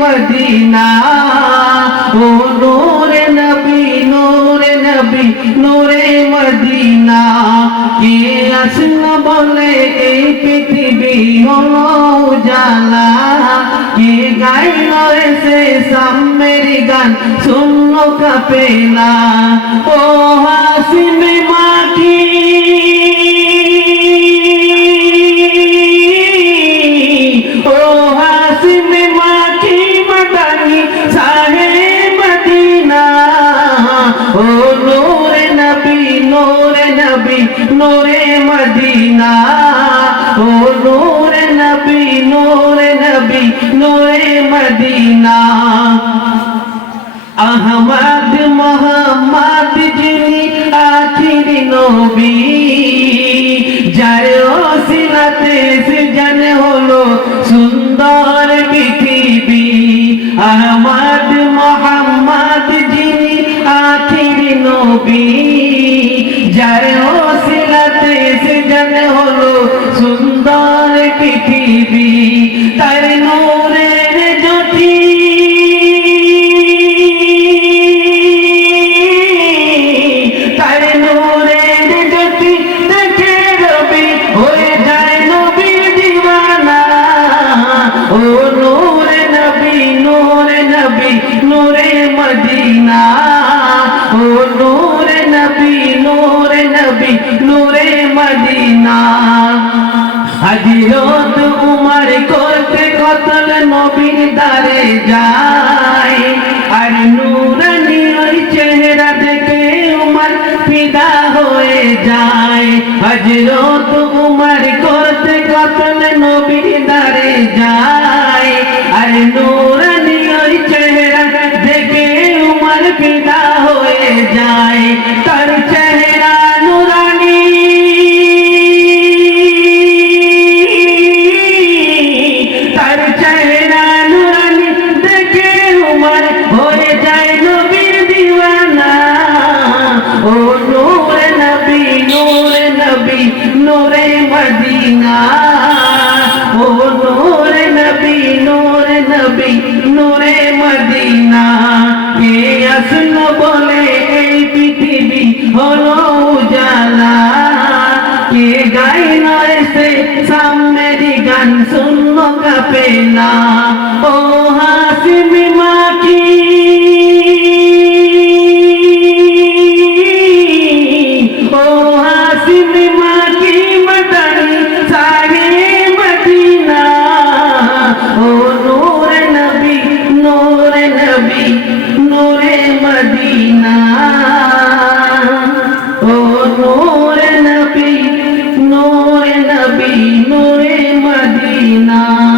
Medina, ও নূরে নবী নূরে নবী, নূরে মদিনা। কে আসল বলে এই পৃথিবী হলো জালা কে গাইল এসে সামের গান শূন্য কাপেলা? ও হাসিমে মাটি ও নূরে নবী নূরে নবী, নূরে মদিনা। ও নূরে নবী নূরে নবী, নূরে মদিনা। আহমদ মোহাম্মদ যিনি আখিরি নবী, যার ওসিলাতে সৃজন হলো সুন্দর পৃথিবী। আহমদ মোহাম্মদ নবী, যার ওসিলাতে সৃজন হলো সুন্দর পৃথিবী, তার নূরের জ্যোতি। তার নূরের জ্যোতি দেখে রবি হয়ে যায় নবীর দিওয়ানা। ও নূরে নবী নূরে নবী, নূরে মদিনা। নূরে নবী নূরে নবী, নূরে মদিনা। হজরত উমর করতে কতল নবীর দারে যায়। আর নূরানি ওই চেহারা দেখে উমর ফিদা হয়ে যায়। হজরত উমর করতে কতল দারে যায়। আর নূরানি যায় তার চেহারা নুরানি। তার চেহারা নুরানি দেখে উমর হয়ে যায় নবীর দিওয়ানা। ও নূরে নবী নূরে নবী, নূরে মদিনা। ও নূরে নবী নূরে নবী গাইল এসে সামনেরি গান শূন্য কাপে না ও হাসিমি মাটি। ও হাসিমি মাটি মদানি সাহে মদিনা। ও নূরে মদিনা। Krishna.